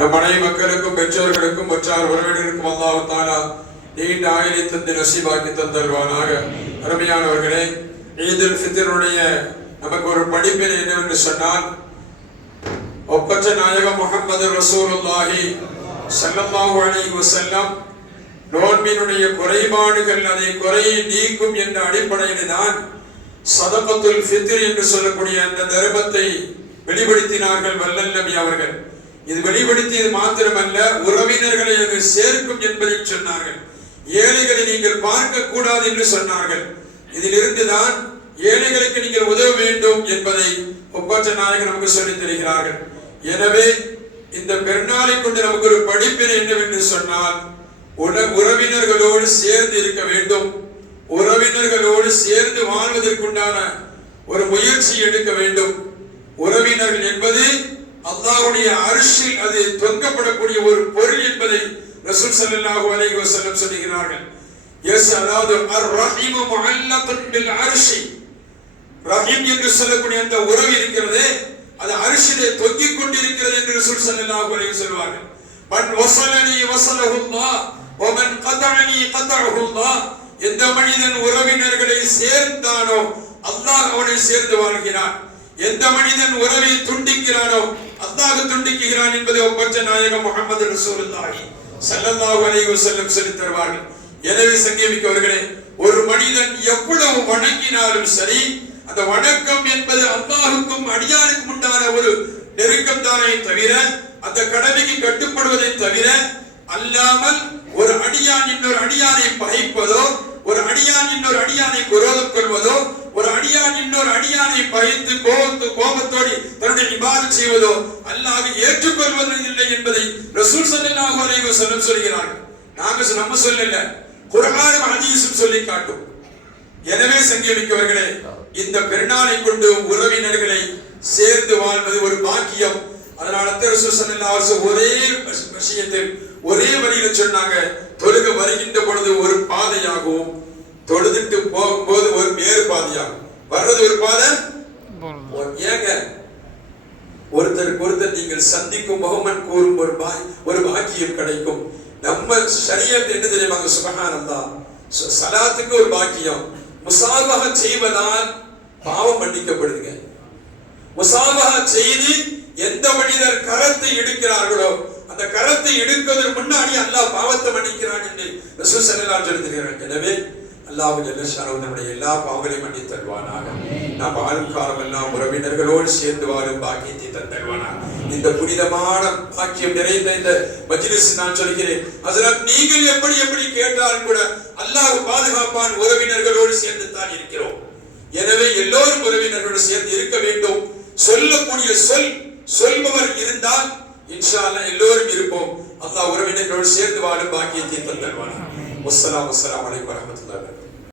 நம் மனை மக்களுக்கும் பெற்றோர்களுக்கும் மற்றார் உறவினருக்கும் அல்லாஹ் தஆலா நீண்ட ஆயுளை தந்து நசீபாக்கி தந்தல்வானாக. அருமையானவர்களே, ஈதுல் ஃபித்ருடைய நமக்கு ஒரு படிப்பினை என்னவென்று சொன்னால், ஒப்பற்ற நாயகம் முஹம்மது ரசூலுல்லாஹி ஸல்லல்லாஹு அலைஹி வஸல்லம் நோன்பினுடைய குறைபாடுகள் அதை குறையை நீக்கும் என்ற அடிப்படையில் தான் சதகத்துல் ஃபித்ர் என்று சொல்லக்கூடிய அந்த தர்மத்தை வெளிப்படுத்தினார்கள் வல்லல் நபி அவர்கள். இது வெளிப்படுத்தியது மாத்திரமல்ல, உறவினர்களை அது சேர்க்கும் என்பதை சொன்னார்கள். ஏழைகளை நீங்கள் பார்க்க கூடாது என்று சொன்னார்கள். இதிலிருந்துதான் ஏழைகளுக்கு நீங்கள் உதவ வேண்டும் என்பதை ஒப்பற்ற நாயகர் நமக்கு சொல்லித் தருகிறார்கள். எனவே இந்த பெருநாளை கொண்டு நமக்கு ஒரு படிப்பினை என்னவென்று சொன்னால், உறவினர்களோடு சேர்ந்து இருக்க வேண்டும். உறவினர்களோடு சேர்ந்து வாழ்வதற்குண்டான ஒரு முயற்சி எடுக்க வேண்டும். உறவினர்கள் என்பது அல்லாஹ்வுடைய அர்ஷில் அது தொங்கப்படக்கூடிய ஒரு பொருள் என்பதை ரசூல் ஸல்லல்லாஹு அலைஹி வஸல்லம் சொல்கிறார்கள். அதாவது அர்-ரஹீம் முஅல்லகுன் பில் அர்ஷி, ரஹீம் என்று சொல்லக்கூடிய அந்த உறவு இருக்கிறது, அது அர்ஷிலே தொங்கிக் கொண்டிருக்கிறது என்று ரசூல் ஸல்லல்லாஹு அலைஹி வஸல்லம் சொல்வார்கள். மன் வஸலனி வஸலஹு அல்லாஹ் வ மன் கதஅனி கதஅஹு அல்லாஹ். எந்த மனிதன் உறவினர்களை சேர்ந்தானோ அல்லாஹ் அவனை சேர்ந்து வாழ்கிறான். எந்த மனிதன் உறவை துண்டிக்கிறானோ அல்லாஹ் துண்டிக்கிறான் என்பதை ஒப்பற்ற நாயகம் முஹம்மது ரசூலுல்லாஹி ஸல்லல்லாஹு அலைஹி வஸல்லம் சொல்லித் தருவார்கள். எனவே சங்கமிக்கவர்களே, ஒரு மனிதன் எவ்வளவு வணங்கினாலும் சரி, அந்த வணக்கம் என்பது அல்லாஹ்வுக்கும் அடியானுக்கும் உண்டான ஒரு நெருக்கம் தானே தவிர, அந்த கடமைக்கு கட்டுப்படுவதை தவிர அல்லாமல் ஒரு அடியான் இன்னொரு அடியானை பகைப்பதோ, ஒரு அடியான் இன்னொரு அடியானை விரோதம் கொள்வதோ, ஒரு அடியான் இன்னொரு அடியானை பகைத்து கோபத்தோடு தன்னுடைய இபாதத் செய்வதோ அல்லாஹ் ஏற்றுக்கொள்வது இல்லை என்பதை ரசூல் ஸல்லல்லாஹு அலைஹி வஸல்லம் சொல்கிறார்கள். நம்ம சொல்லல, குர்ஆனும் ஹதீஸும் சொல்லி காட்டும். எனவே சங்கமிக்கவர்களே, இந்த பெருநாளை கொண்டு உறவினர்களை சேர்ந்து வாழ்வது ஒரு பாக்கியம். அதனால ரசூல் ஸல்லல்லாஹு அலைஹி வஸல்லம் ஒரே விஷயத்தில் ஒரே வழியில சொன்னாங்க, தொழுக வருகின்ற பொழுது ஒரு பாதையாகவும், தொழுதுட்டு போகும்போது ஒரு வேறு பாதையாகும். வர்றது ஒரு பாதை. ஏங்க, ஒருத்தருக்கு ஒருத்தர் நீங்கள் சந்திக்கும் முகமன் கூறும் ஒரு பாக்கியம் கிடைக்கும். நம்ம ஷரியத் என்ன தெரியுமாங்க? சுப்ஹானல்லாஹ், ஸலாத்துக்கு ஒரு பாக்கியம். முஸாபஹா செய்வதால் பாவம் மன்னிக்கப்படுதுங்க. முஸாபஹா செய்து எந்த மனிதர் கரத்தை எடுக்கிறார்களோ அந்த கரத்தை எடுப்பதற்கு முன்னாடி அல்லாஹ் பாவத்தை மன்னிக்கிறான் என்று ரசூல் ஸல்லல்லாஹு அலைஹி வஸல்லம் சொல்கிறார்கள். எனவே அல்லாஹ் ஜல்ல ஷானஹு நம்முடைய எல்லா பாவங்களையும் மன்னித்து தருவானாக. நாம் வாழும் காலம் எல்லாம் உறவினர்களோடு சேர்ந்து வாழும் பாக்கியத்தை தந்தருவானாக. இந்த புனிதமான பாக்கியம் நிறைந்த இந்த மஜ்லிஸ் நான் சொல்கிறேன், ஹஜ்ரத் நீங்கள் எப்படி எப்படி கேட்டாலும் கூட அல்லாஹ் பாதுகாப்பான். உறவினர்களோடு சேர்ந்து தான் இருக்கிறோம். எனவே எல்லோரும் உறவினர்களோடு சேர்ந்து இருக்க வேண்டும். சொல்லக்கூடிய சொல்பவர் இருந்தால் இன்ஷா அல்லாஹ் எல்லோரும் இருப்போம். அல்லாஹ் உறவினர்களோடு சேர்ந்து வாழும் பாக்கியத்தை தந்தருவானாக. வஸ்ஸலாமு அலைக்கும் வரஹ்மத்துல்லாஹி.